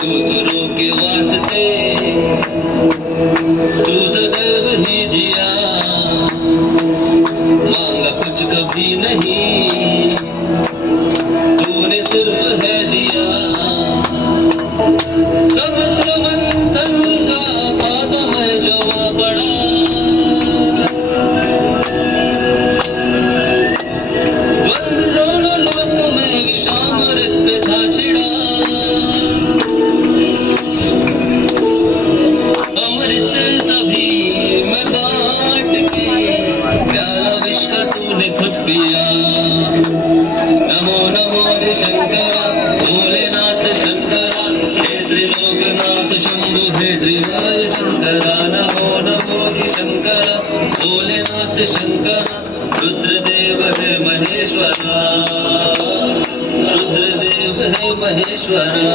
दूसरों के वास्ते तू सदैव ही जिया, मांगा कुछ कभी नहीं, तूने सिर्फ है दिया। समुद्र मंथन का था समय जो आ पड़ा, द्वंद दोनों लोक में विषामृत था छिड़ा। अमृत सभी में बांट के प्याला विष का तूने खुद पिया। नमो नमो शंकरा भोलेनाथ शंकरा, हे त्रिलोकनाथ शंभु हे त्रिराय शंकरा। नमो नमो शंकरा भोलेनाथ शंकरा, रुद्रदेव है महेश्वरा, रुद्रदेव है महेश्वरा।